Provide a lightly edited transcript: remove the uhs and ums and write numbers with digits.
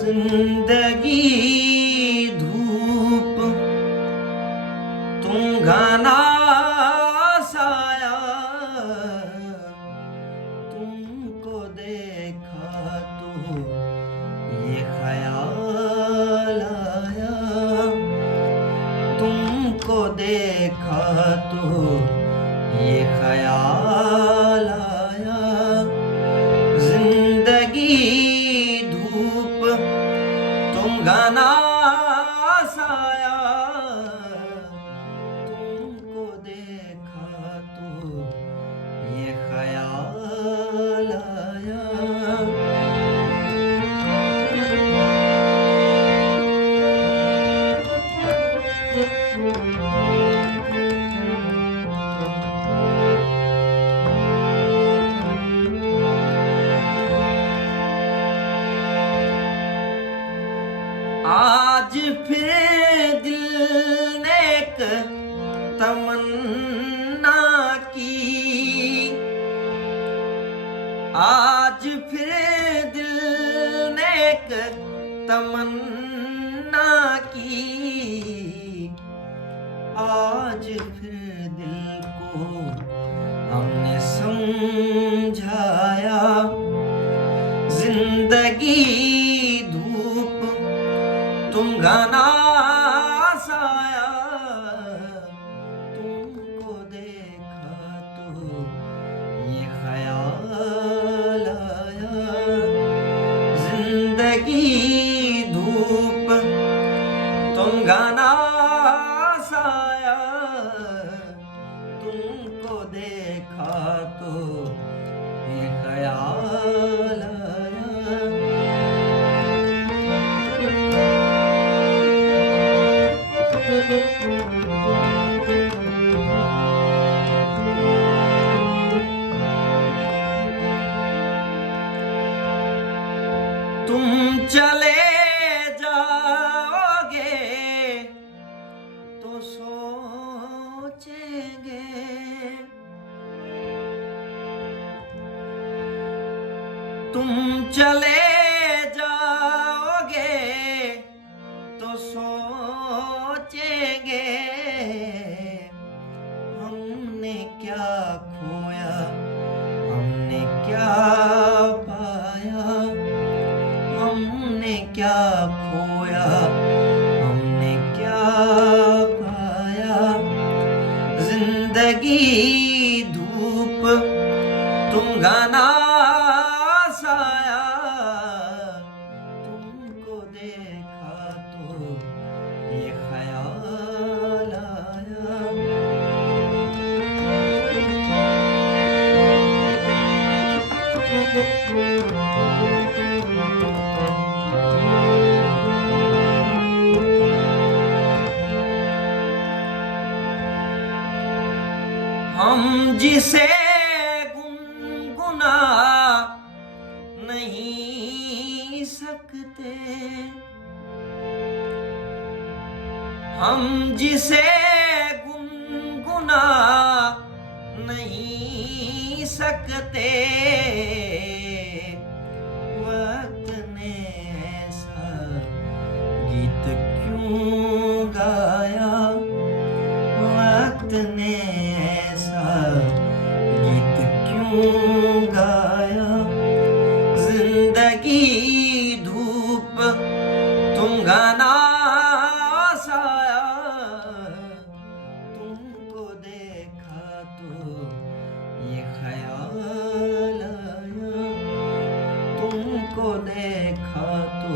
जिंदगी धूप तुम घना साया, तुमको देखा तो ये ख्याल आया, तुमको देखा तो ये ख्याल आया। जिंदगी धूप तुम घना साया, तुमको देखा तो ये ख्याल आया। आज फिर दिल ने एक तमन्ना की, आज फिर दिल ने एक तमन्ना की, आज फिर दिल को हमने समझाया। जिंदगी धूप तुम घना साया, तुमको देखा तो ये ख्याल आया। जिंदगी धूप तुम घना साया, तुमको देखा तो ये ख्याल आया। तुम चले जाओगे तो सोचेंगे, तुम चले जाओगे तो सोचेंगे, हमने क्या खोया हमने क्या पाया, हमने क्या खोया हमने क्या पाया। जिंदगी धूप तुम घना साया, तुमको देखा तो ये ख्याल आया। हम जिसे गुनगुना नहीं सकते, हम जिसे गुनगुना नहीं सकते, वक्त ने ऐसा गीत क्यों गाया, वक्त ने गीत क्यों गाया। जिंदगी धूप तुम घना साया, तुमको देखा तो ये ख्याल आया, तुमको देखा तो